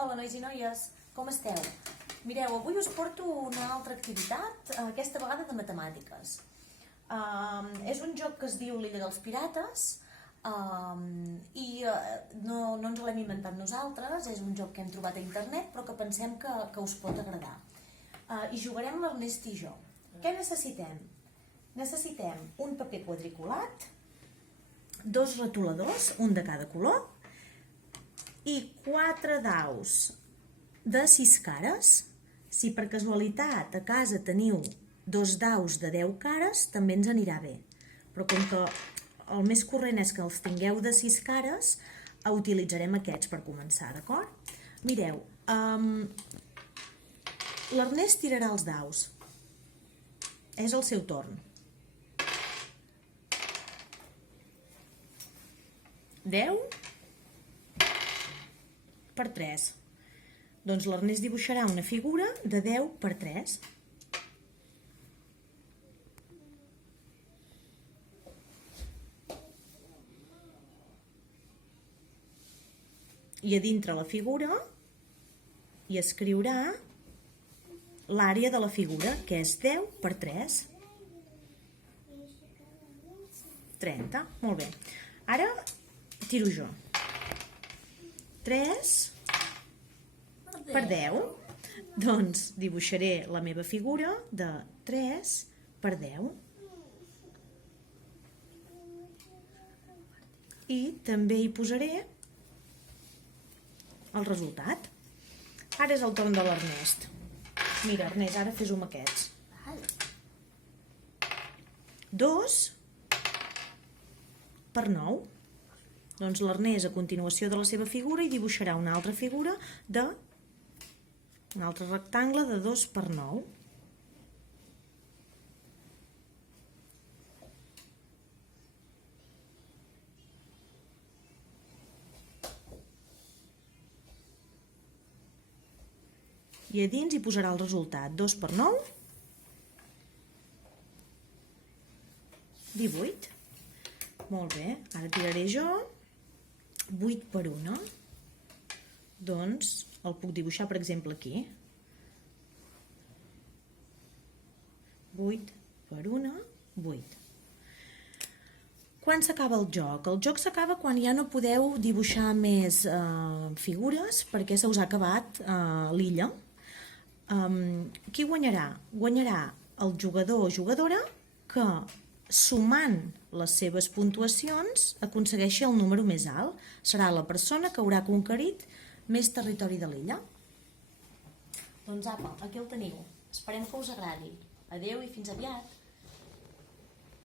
Hola, nois i noies, com esteu? Mireu, avui us porto una altra activitat, aquesta vegada de matemàtiques. És un joc que es diu l'Illa dels Pirates i no ens l'hem inventat nosaltres, és un joc que hem trobat a internet però que pensem que us pot agradar. I jugarem l'Ernest i jo. Què necessitem? Necessitem un paper quadriculat, 2 retoladors, un de cada color, i 4 daus de 6 cares. Si per casualitat a casa teniu 2 daus de 10 cares, també ens anirà bé. Però com que el més corrent és que els tingueu de 6 cares, utilitzarem aquests per començar, d'acord? Mireu, l'Ernest tirarà els daus. És el seu torn. 10 per 3. Doncs l'Ernest dibuixarà una figura de 10 per 3. I a dintre la figura hi escriurà l'àrea de la figura, que és 10 per 3. 30. Molt bé. Ara tiro jo. 3 per 10. Doncs dibuixaré la meva figura de 3 per 10. I també hi posaré el resultat. Ara és el torn de l'Ernest. Mira, Ernest, ara fes-ho amb aquests. 2 per 9. Doncs l'Ernest, a continuació de la seva figura, hi dibuixarà una altra figura un altre rectangle de 2 per 9. I a dins hi posarà el resultat. 2 per 9, 18. Molt bé, ara tiraré jo 8 per 1. Doncs el puc dibuixar, per exemple, aquí. 8 per 1, 8. Quan s'acaba el joc? El joc s'acaba quan ja no podeu dibuixar més figures perquè se us ha acabat l'illa. Qui guanyarà? Guanyarà el jugador o jugadora que, sumant les seves puntuacions, aconsegueixi el número més alt. Serà la persona que haurà conquerit més territori de l'illa. Doncs apa, aquí el teniu. Esperem que us agradi. Adeu i fins aviat.